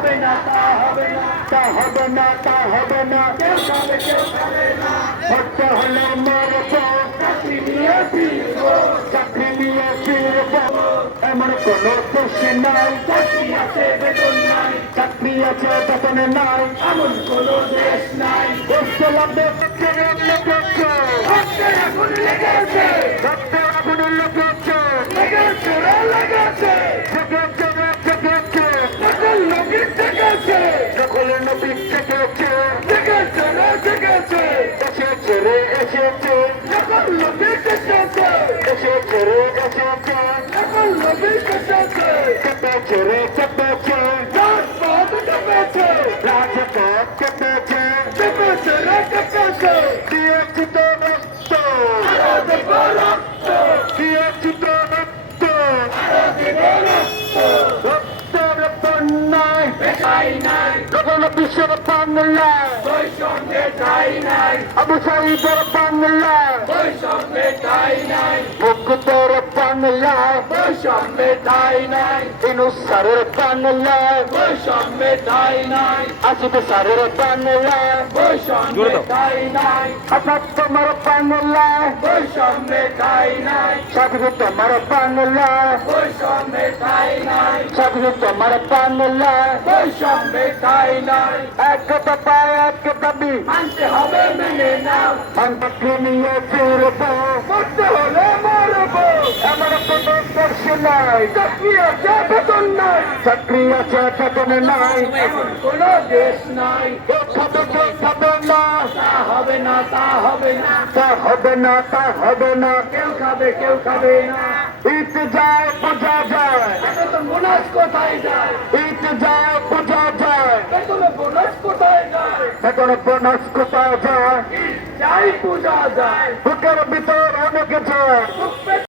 হবে না, তা হবে না, তা হবে না, তা হবে না। কেউ খাবে কেউ খাবে না হতে হলে মরব চাকরি নিয়ে চাকরি নিয়ে এমন কোন দেশ নাই, চাকরি আছে, বেতন নাই, চাকরি আছে, বেতন নাই, এমন কোনো দেশ নাই। দেশে লাগবে লেগেছে লেগেছে রে লেগেছে এসেছে রে, এসেছে। সকল নবীর লেগেছে এসেছে রে, এসেছে। সকল নবীর লেগেছে কেটেছে রে, কেটেছে। রাজপথ কেঁপেছে রাজপথ কেটেছে। কেঁপেছে রে কেঁপেছে দিয়েছি তো রক্ত। দিয়েছি বাংলায় বৈষম্যে ঠাই নাই আবু সাইদের বাংলা বৈষম্যে ঠাই নাই বাংলায় বৈষম্যে ঠাই নাই ইনুসারের বাংলায় বৈষম্যে ঠাই নাই আসিফ সারের বাংলায় বৈষম্যে ঠাই নাই আপনার তোমার বাংলায় বৈষম্যে ঠাই নাই সাধু তোমার বাংলায় বৈষম্যে ঠাই নাই সাধু তোমার বাংলায় বৈষম্যে ঠাই নাই এক দফা এক দাবি মানতে হবে মেনে নাও সম্পত্তি নিয়ে ফিরব মরতে হলে মরবো আমার কোনো দর্শ নাই চাকরি আছে বেতন নাই। চাকরি আছে বেতন নাই। এমন দেশ নাই। খাবে খাবে না তা হবে না তা হবে না। তা হবে না তা হবে না। কেউ খাবে কেউ খাবে না। ঈদ যায় বোঝা যায়। বেতন বোনাস কোথায় যায়? ঈদ যায় বোঝা যায়। বেতন বোনাস কোথায় যায়? এখন বোনাস কোথায় যায়? যাই পূজা যায়। বুকের ভিতর অনেক যায়